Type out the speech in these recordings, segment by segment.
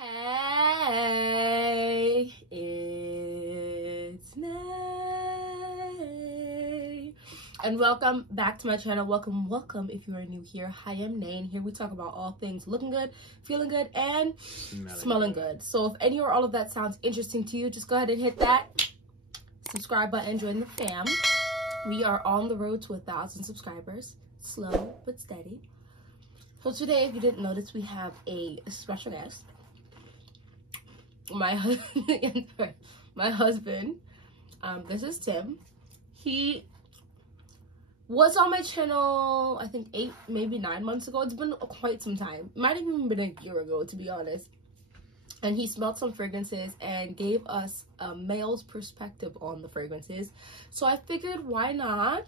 Hey, it's Nay. And welcome back to my channel. Welcome if you are new here. Hi, I'm Nay, and here we talk about all things looking good, feeling good, and smelling good. So if any or all of that sounds interesting to you, just go ahead and hit that subscribe button, join the fam. We are on the road to 1,000 subscribers, slow but steady. So today, if you didn't notice, we have a special guest. My husband. This is Tim. He was on my channel, I think 8, maybe 9 months ago. It's been quite some time. It might have even been a year ago, to be honest. And he smelled some fragrances and gave us a male's perspective on the fragrances. So I figured, why not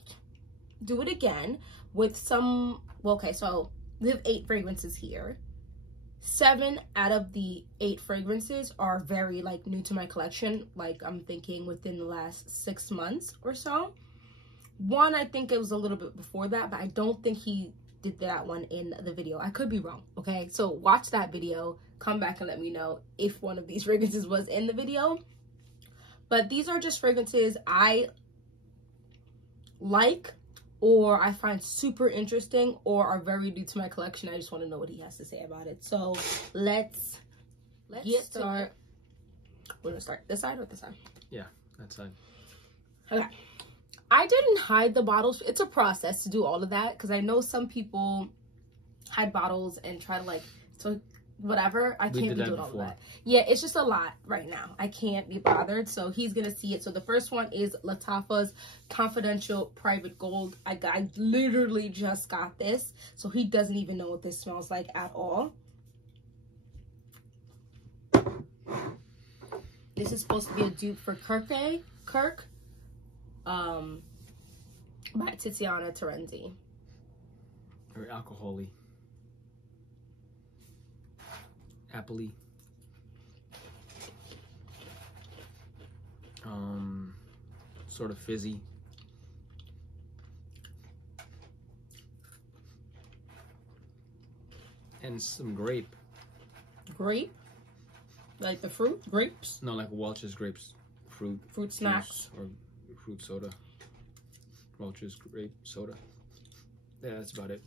do it again with some, well, okay, so we have 8 fragrances here. 7 out of the 8 fragrances are very new to my collection. I'm thinking within the last 6 months or so. One, I think it was a little bit before that, but I don't think he did that one in the video. I could be wrong, okay? So watch that video, come back and let me know if one of these fragrances was in the video. But these are just fragrances I like, or I find super interesting, or are very new to my collection. I just want to know what he has to say about it. So let's get started. We're gonna start this side or this side? Yeah, that side. Okay. I didn't hide the bottles. It's a process to do all of that, because I know some people hide bottles and try to whatever. I can't be doing all of that. Yeah, it's just a lot right now. I can't be bothered. So he's gonna see it. So the first one is Lattafa's Confidential Private Gold. I literally just got this, so he doesn't even know what this smells like at all. This is supposed to be a dupe for Kirk by Tiziana Terenzi. Very alcohol-y. Appley. Sort of fizzy. And some grape. Grape? Like the fruit? Grapes? No, like Welch's grapes. Fruit snacks. Or fruit soda. Welch's grape soda. Yeah, that's about it.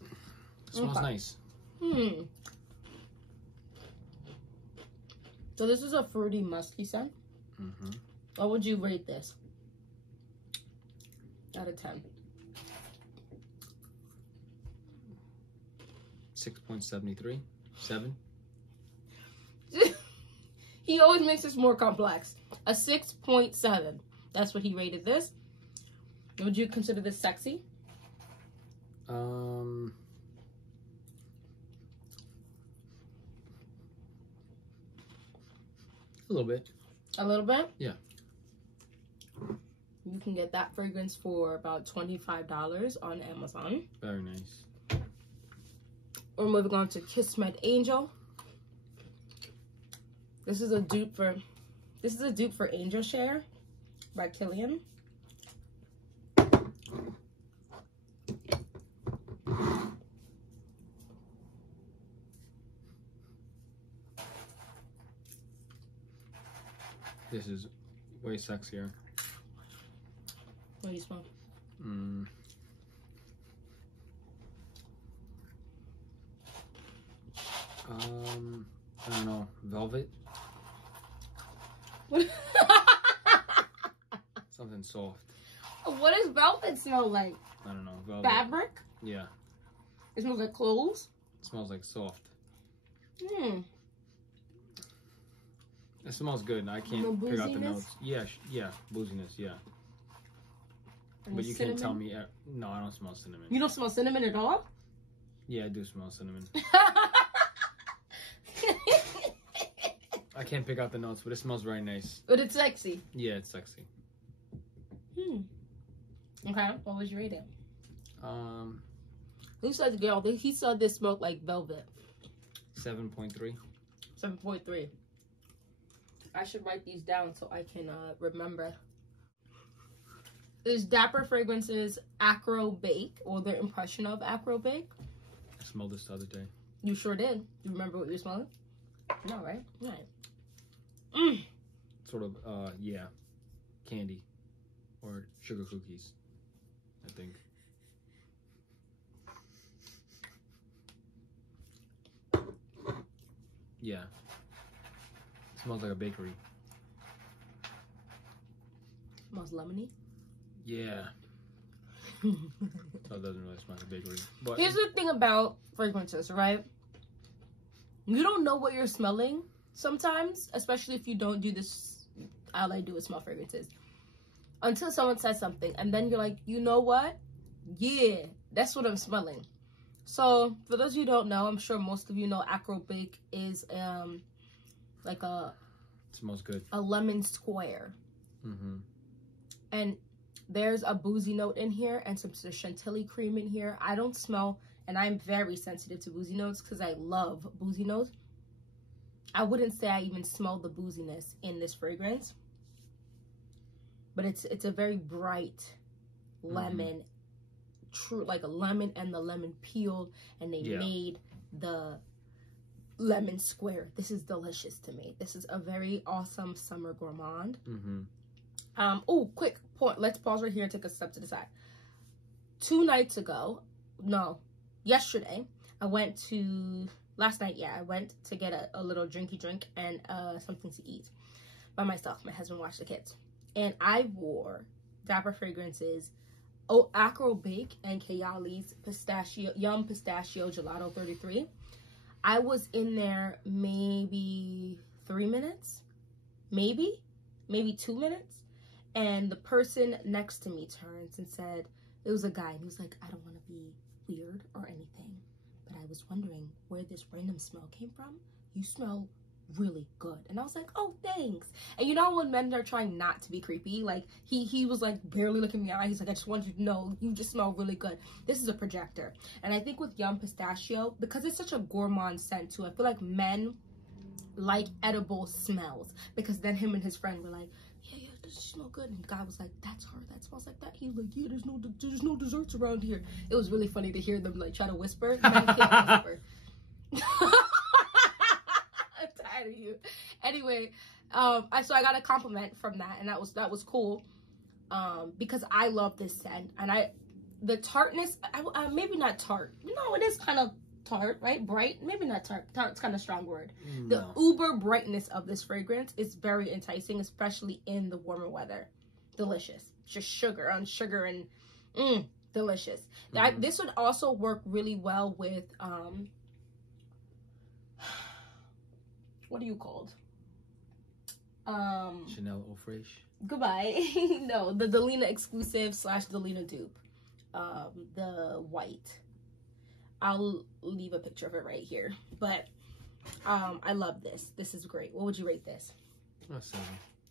Smells nice. So this is a fruity, musky scent. What would you rate this out of 10? 6.73. 7. He always makes this more complex. A 6.7. That's what he rated this. Would you consider this sexy? A little bit. A little bit? Yeah. You can get that fragrance for about $25 on Amazon. Very nice. We're moving on to Kismet Angel. This is a dupe for Angel Share by Killian. This is way sexier. What do you smell? I don't know. Velvet? Something soft. What does velvet smell like? I don't know. Velvet. Fabric? Yeah. It smells like clothes? It smells like soft. It smells good. I can't figure out the notes. Yeah, booziness, yeah. And but you cinnamon? can't tell me. No, I don't smell cinnamon. You don't smell cinnamon at all? Yeah, I do smell cinnamon. I can't pick out the notes, but it smells very nice. But it's sexy. Yeah, it's sexy. Okay, what was your rating? Who said the girl? He said this smelled like velvet. 7.3. 7.3. I should write these down so I can remember. Is Dapper Fragrances Acro Bake, or their impression of Acro Bake. I smelled this the other day. You sure did. You remember what you were smelling? No, right? Right. Sort of, yeah, candy or sugar cookies, I think. Yeah. It smells like a bakery. Smells lemony. Yeah. That doesn't really smell like a bakery. But here's the thing about fragrances, right? You don't know what you're smelling sometimes, especially if you don't do this. All I do is smell fragrances until someone says something, and then you're like, you know what? Yeah, that's what I'm smelling. So for those of you who don't know, I'm sure most of you know Acro Bake is like it smells good. A lemon square. Mm-hmm. And there's a boozy note in here and some chantilly cream in here. I don't smell, and I'm very sensitive to boozy notes because I love boozy notes. I wouldn't say I even smell the booziness in this fragrance, but it's a very bright lemon, true, like a lemon, and the lemon peeled, and they made the lemon square. This is delicious to me. This is a very awesome summer gourmand. Oh, quick point. Let's pause right here and take a step to the side. 2 nights ago, no, yesterday, I went to, last night, yeah, I went to get a little drinky drink and something to eat by myself. My husband watched the kids. And I wore Dapper Fragrances, Acro Bake, and Kayali's Pistachio, Yum Pistachio Gelato 33. I was in there maybe 3 minutes, maybe 2 minutes. And the person next to me turns and said, it was a guy, and he was like, I don't want to be weird or anything, but I was wondering where this random smell came from. You smell really good. And I was like, oh, thanks. And you know when men are trying not to be creepy, like he was like barely looking me in the eye. He's like, I just want you to know you just smell really good. This is a projector. And I think with Yum Pistachio, because it's such a gourmand scent too, I feel like men like edible smells, because then him and his friend were like, yeah, does she smell good? And the guy was like, that's her, that smells like that. He was like, yeah, there's no desserts around here. It was really funny to hear them like try to whisper. Men can't whisper. I'm tired of you. Anyway, so I got a compliment from that, and that was cool, because I love this scent, and the tartness, maybe not tart. No, it is kind of tart, right? Bright, maybe not tart. Tart's kind of strong word. No. The uber brightness of this fragrance is very enticing, especially in the warmer weather. Delicious. Just sugar on sugar, and delicious. This would also work really well with what are you called? Chanel Eau Fraiche. Goodbye. No, the Delina exclusive / Delina dupe. The white. I'll leave a picture of it right here. But I love this. This is great. What would you rate this? A 7.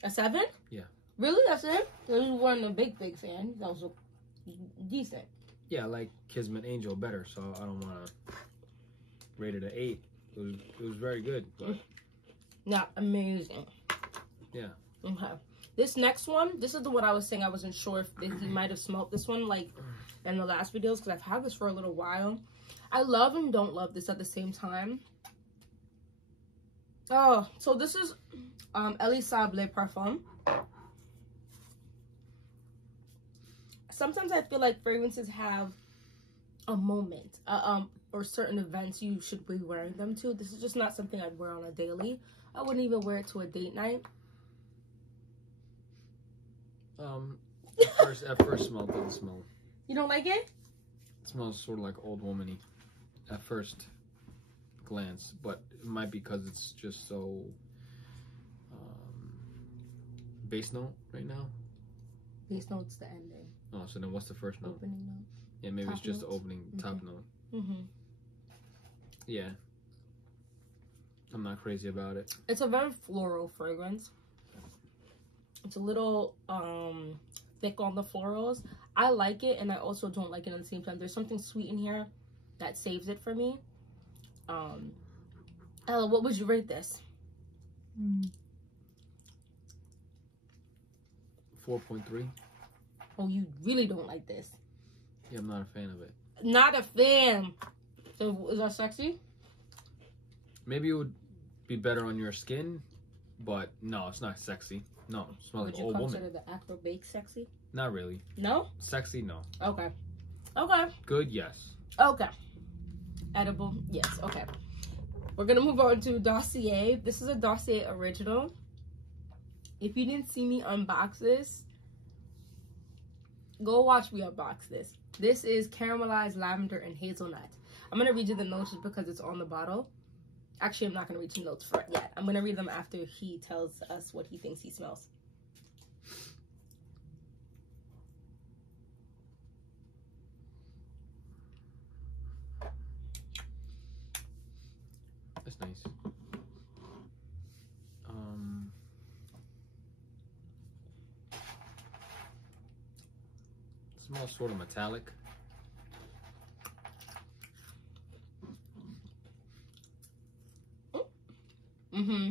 A 7? Yeah. Really? That's it? You weren't a big fan. That was decent. Yeah, I like Kismet Angel better, so I don't want to rate it an 8. It was very good, but not amazing. Yeah. Okay. This next one, this is the one I was saying I wasn't sure if he might have smelled this one like in the last videos, because I've had this for a little while. I love and don't love this at the same time. Oh, so this is Elie Sablé Parfum. Sometimes I feel like fragrances have a moment, or certain events you should be wearing them to. This is just not something I'd wear on a daily. I wouldn't even wear it to a date night. At first smell doesn't smell. You don't like it? It smells sort of like old womany at first glance, but it might be because it's just so base note right now. Base note's the ending. Oh, so then what's the first note? Opening note. Yeah, maybe Top it's just notes? the opening top note. Yeah. I'm not crazy about it. It's a very floral fragrance. It's a little thick on the florals. I like it, and I also don't like it at the same time. There's something sweet in here that saves it for me. Ella, what would you rate this? 4.3. Oh, you really don't like this. Yeah, I'm not a fan of it. Not a fan. So is that sexy? Maybe it would be better on your skin, but no, it's not sexy. No, it smells like an old woman. Would you consider the Afro Bake sexy? Not really. No? Sexy, no. Okay. Okay. Good, yes. Okay. Edible, yes. Okay. We're going to move on to Dossier. This is a Dossier original. If you didn't see me unbox this, go watch me unbox this. This is caramelized lavender and hazelnut. I'm going to read you the notes just because it's on the bottle. Actually, I'm not going to read you notes for it yet. I'm going to read them after he tells us what he thinks he smells. That's nice. Smells sort of metallic. Mm-hmm.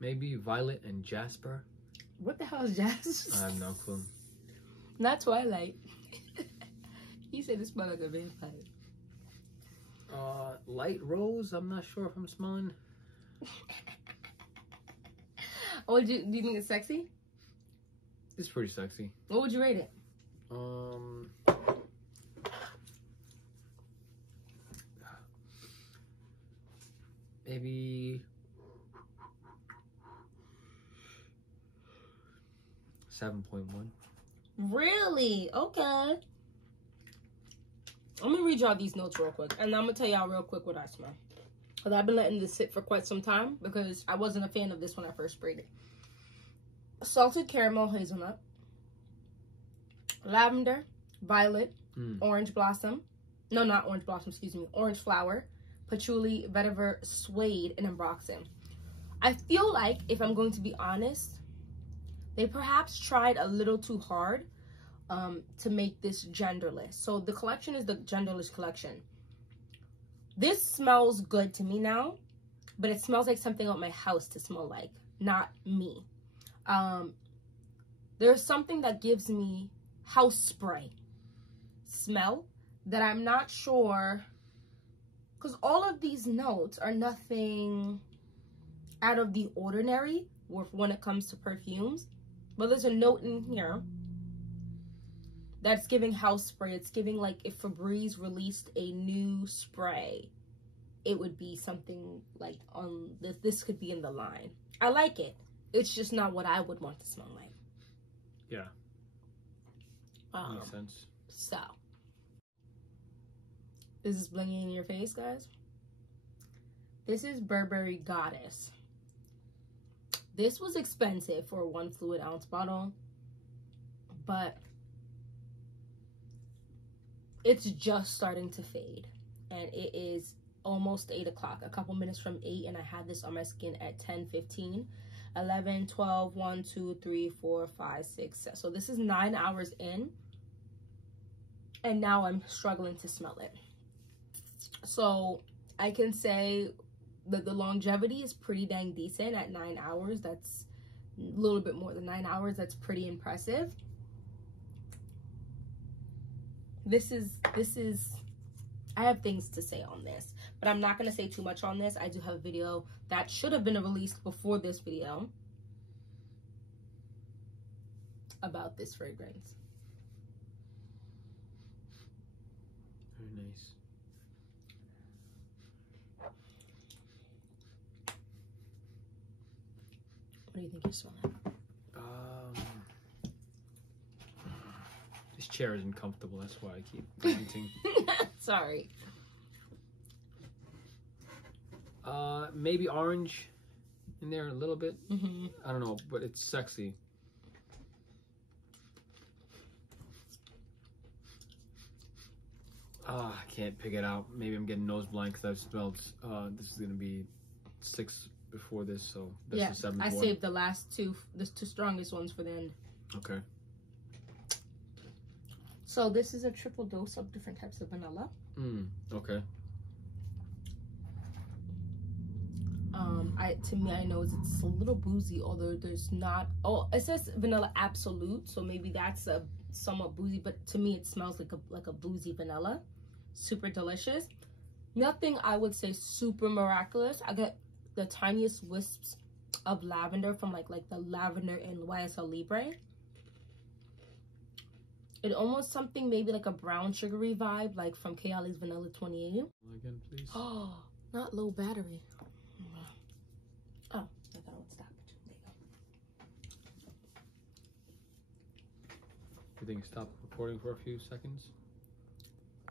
Maybe violet and jasper. What the hell is jasper? I have no clue. Not Twilight. He said it smelled like a vampire. Light rose. I'm not sure if I'm smelling. Oh, do you think it's sexy? It's pretty sexy. What would you rate it? Maybe 7.1. Really? Okay. Let me read y'all these notes real quick. And I'm going to tell y'all real quick what I smell. Because I've been letting this sit for quite some time. Because I wasn't a fan of this when I first sprayed it. Salted caramel hazelnut. Lavender. Violet. Orange blossom. No, not orange blossom. Excuse me. Orange flower. Patchouli. Vetiver. Suede. And ambroxan. I feel like, if I'm going to be honest, they perhaps tried a little too hard to make this genderless. So the collection is the genderless collection. This smells good to me now, but it smells like something at my house to smell like, not me. There's something that gives me house spray smell that I'm not sure, because all of these notes are nothing out of the ordinary when it comes to perfumes. But there's a note in here that's giving house spray. It's giving like if Febreze released a new spray, it would be something like on this could be in the line. I like it. It's just not what I would want to smell like. Yeah. Makes sense. So, is this blinging in your face, guys? This is Burberry Goddess. This was expensive for a 1 fluid ounce bottle, but it's just starting to fade, and it is almost 8 o'clock, a couple minutes from 8, and I had this on my skin at 10:15, 11, 12, 1, 2, 3, 4, 5, 6, 7. So this is 9 hours in, and now I'm struggling to smell it. So I can say that the longevity is pretty dang decent at 9 hours. That's a little bit more than 9 hours. That's pretty impressive. This is, I have things to say on this, but I'm not going to say too much on this. I do have a video that should have been released before this video about this fragrance. Very nice. What do you think you're smelling? This chair isn't comfortable. That's why I keep ranting. Sorry. Maybe orange in there a little bit. Mm-hmm. I don't know, but it's sexy. I can't pick it out. Maybe I'm getting nose blind because I've smelled. This is gonna be 6 before this, so this is 7 I before. saved the last two, the 2 strongest ones for the end. Okay. So this is a triple dose of different types of vanilla. Okay. To me, I know it's a little boozy, although there's not. Oh, it says vanilla absolute, so maybe that's a somewhat boozy, but to me it smells like a boozy vanilla. Super delicious. Nothing I would say super miraculous. I get the tiniest wisps of lavender from like the lavender in YSL Libre. It almost something maybe like a brown sugary vibe, like from Kayali's Vanilla 28. Again, please. Oh, not low battery. Oh, I thought it would stop. There you go. You think stop recording for a few seconds?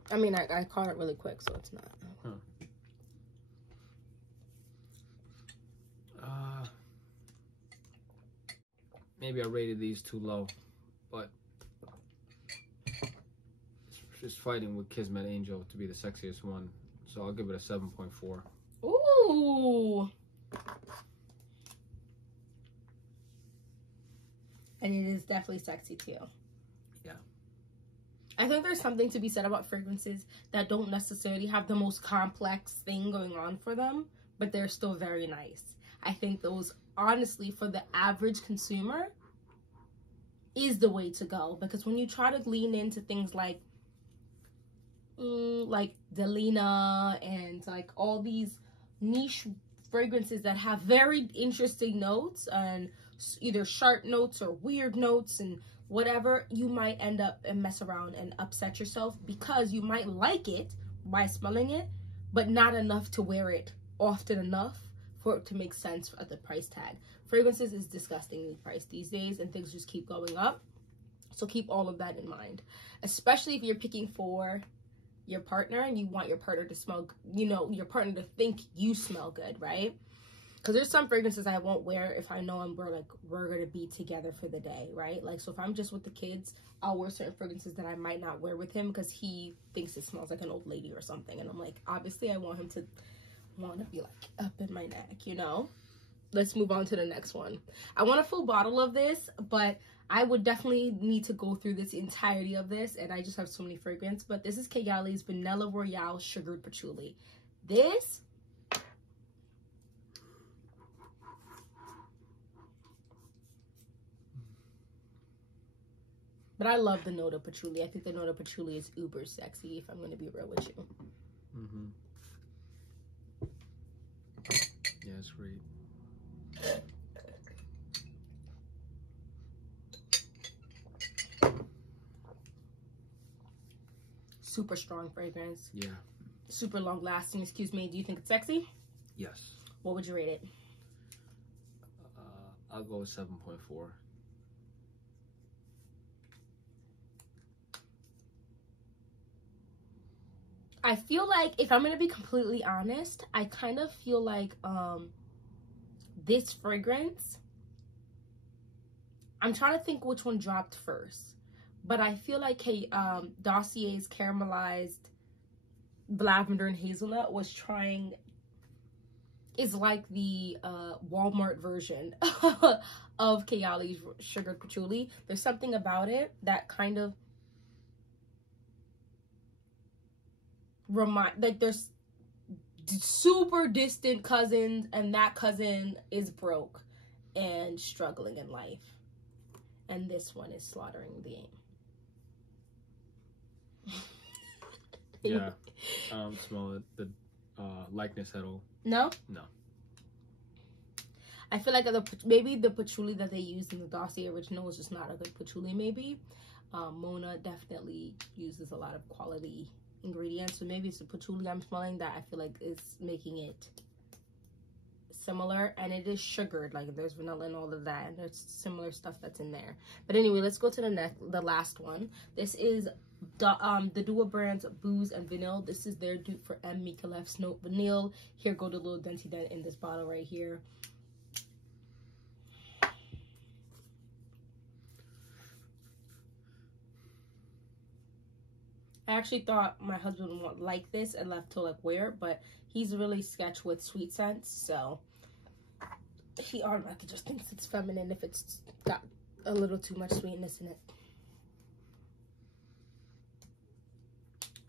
I mean, I caught it really quick, so it's not. Huh. Maybe I rated these too low, but it's fighting with Kismet Angel to be the sexiest one, so I'll give it a 7.4. Ooh. And it is definitely sexy too. Yeah. I think there's something to be said about fragrances that don't necessarily have the most complex thing going on for them, but they're still very nice. I think those, honestly, for the average consumer, is the way to go. Because when you try to lean into things like Delina and like all these niche fragrances that have very interesting notes and either sharp notes or weird notes and whatever, you might end up and mess around and upset yourself, because you might like it by smelling it, but not enough to wear it often enough for it to make sense at the price tag. Fragrances is disgustingly priced these days, and things just keep going up. So keep all of that in mind, especially if you're picking for your partner and you want your partner to smell, your partner to think you smell good, right? Because there's some fragrances I won't wear if I know we're gonna be together for the day, right? Like, so if I'm just with the kids, I'll wear certain fragrances that I might not wear with him because he thinks it smells like an old lady or something, and I'm like, obviously I want him to want to be like up in my neck, Let's move on to the next one. I want a full bottle of this, but I would definitely need to go through this entirety of this, and I just have so many fragrances. But this is Kayali's Vanilla Royale Sugared Patchouli. This, but I love the note of patchouli. I think the note of patchouli is uber sexy, if I'm going to be real with you. Mm-hmm. Yeah, it's great. Super strong fragrance. Yeah. Super long lasting, excuse me. Do you think it's sexy? Yes. What would you rate it? I'll go with 7.4. I feel like, if I'm going to be completely honest, I kind of feel like this fragrance, I'm trying to think which one dropped first, but I feel like Dossier's caramelized lavender and hazelnut is like the Walmart version of Kayali's Sugared Patchouli. There's something about it that kind of there's super distant cousins, and that cousin is broke and struggling in life, and this one is slaughtering the game. Yeah. I don't smell the likeness at all. No? No. I feel like maybe the patchouli that they used in the Dossier original was just not a good patchouli, maybe. Mona definitely uses a lot of quality ingredients, so maybe it's the patchouli I'm smelling that I feel like is making it similar, and it is sugared, like there's vanilla and all of that, and there's similar stuff that's in there. But anyway, let's go to the last one. This is the Dua brand's Booze and Vanille. This is their dupe for M. Micallef's Note Vanille. Here go the little denty dent in this bottle right here. I actually thought my husband would like this and left to wear it, but he's really sketch with sweet scents, so he automatically just thinks it's feminine if it's got a little too much sweetness in it.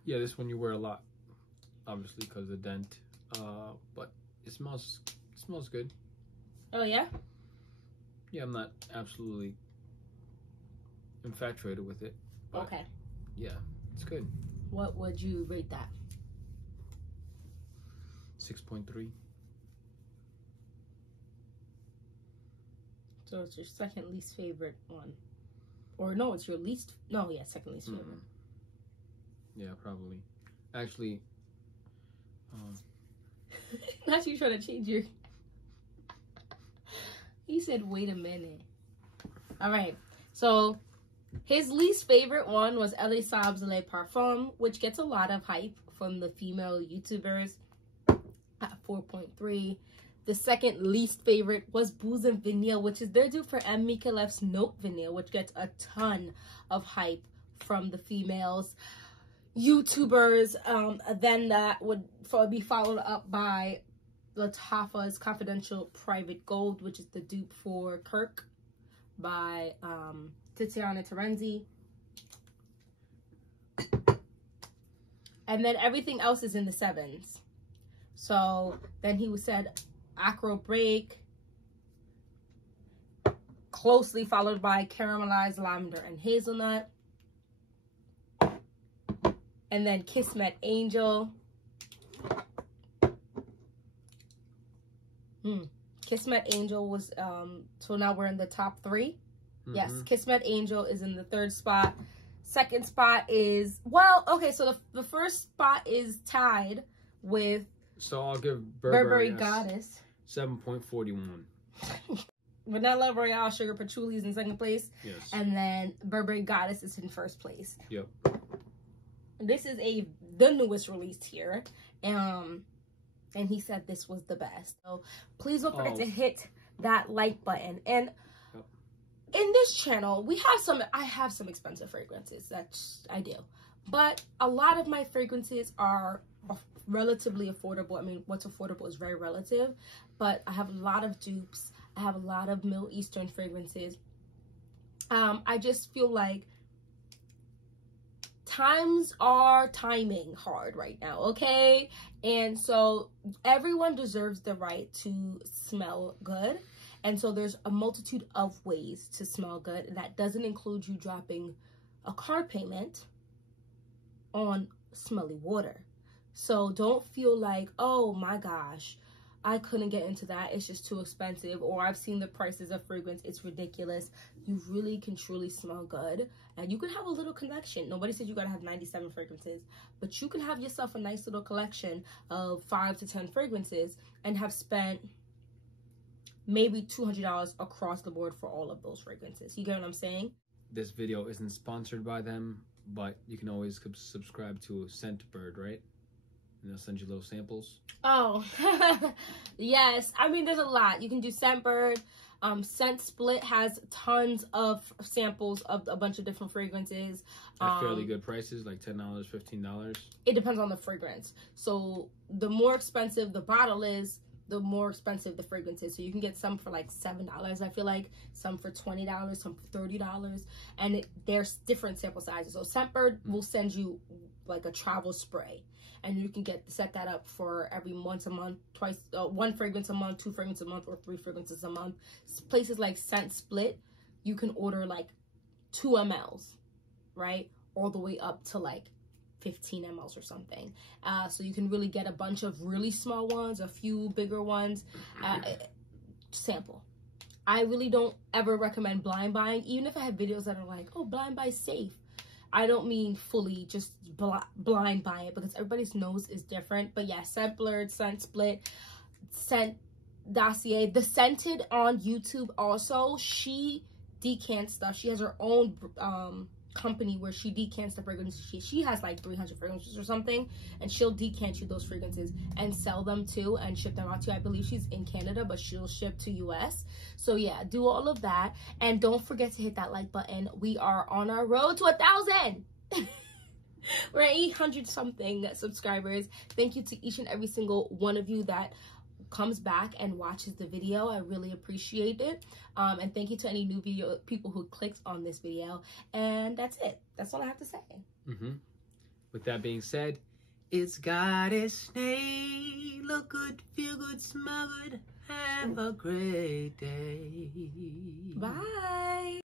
Yeah, this one you wear a lot, obviously because of the dent, but it smells good. Oh yeah? Yeah, I'm not absolutely infatuated with it. But, okay. Yeah, it's good. What would you rate that? 6.3. So it's your second least favorite one. Or no, it's your least... No, yeah, second least favorite. Yeah, probably. Actually... Not you trying to change your... He said, wait a minute. All right. So, his least favorite one was Elle Sabs Le Parfum, which gets a lot of hype from the female YouTubers at 4.3. The second least favorite was Booze and Vinyl, which is their due for M. Mikelev's Note Vinyl, which gets a ton of hype from the females YouTubers. Then that would be followed up by Lattafa's Confidential Private Gold, which is the dupe for Kirk by Tiziana Terenzi. And then everything else is in the 7s. So then he said Acro Break, closely followed by Caramelized Lavender and Hazelnut. And then Kismet Angel. Kismet Angel was, so now we're in the top 3. Yes, Kismet Angel is in the 3rd spot. Second spot is, well, okay, so the first spot is tied with... So I'll give Burberry Goddess. 7.41. Vanilla Royale Sugar Patchouli is in 2nd place. Yes. And then Burberry Goddess is in 1st place. Yep. This is the newest release here. And he said this was the best. So please don't forget to hit that like button. And in this channel, I have some expensive fragrances. I do. But a lot of my fragrances are relatively affordable. I mean, what's affordable is very relative. But I have a lot of dupes. I have a lot of Middle Eastern fragrances. I just feel like times are timing hard right now, okay? And so everyone deserves the right to smell good. And so there's a multitude of ways to smell good. And that doesn't include you dropping a car payment on smelly water. So don't feel like, oh my gosh, I couldn't get into that. It's just too expensive. Or I've seen the prices of fragrance. It's ridiculous. You really can truly smell good. And you can have a little collection. Nobody said you got to have 97 fragrances. But you can have yourself a nice little collection of 5 to 10 fragrances and have spent maybe $200 across the board for all of those fragrances. You get what I'm saying? This video isn't sponsored by them, but you can always subscribe to Scentbird, right? And they'll send you little samples. Oh, yes. I mean, there's a lot. You can do Scentbird. Scent Split has tons of samples of a bunch of different fragrances. At fairly good prices, like $10, $15. It depends on the fragrance. So the more expensive the bottle is, the more expensive the fragrance is. So you can get some for like $7, I feel like, some for $20, some for $30, and there's different sample sizes. So Scentbird will send you like a travel spray, and you can set that up for every once a month, twice, 1 fragrance a month, 2 fragrances a month, or 3 fragrances a month. Places like Scent Split, you can order like 2 mLs, right, all the way up to like 15 mLs or something. So you can really get a bunch of really small ones, a few bigger ones. Sample. I really don't ever recommend blind buying, even if I have videos that are like, oh, blind buy is safe. I don't mean fully just blind buy it, because everybody's nose is different. But yeah, Scentbird, Scent Split, Scent Dossier. The Scented on YouTube also, she decants stuff. She has her own company where she decants the fragrances. She has like 300 fragrances or something, and she'll decant you those fragrances and sell them too and ship them out to you. I believe she's in Canada, but she'll ship to US. So yeah, do all of that, and don't forget to hit that like button. We are on our road to 1,000. We're at 800 something subscribers. Thank you to each and every single one of you that comes back and watches the video. I really appreciate it. And thank you to any new people who clicked on this video. And that's it. That's all I have to say. With that being said, it's Goddess Day. Look good, feel good, smell good. Have a great day. Bye.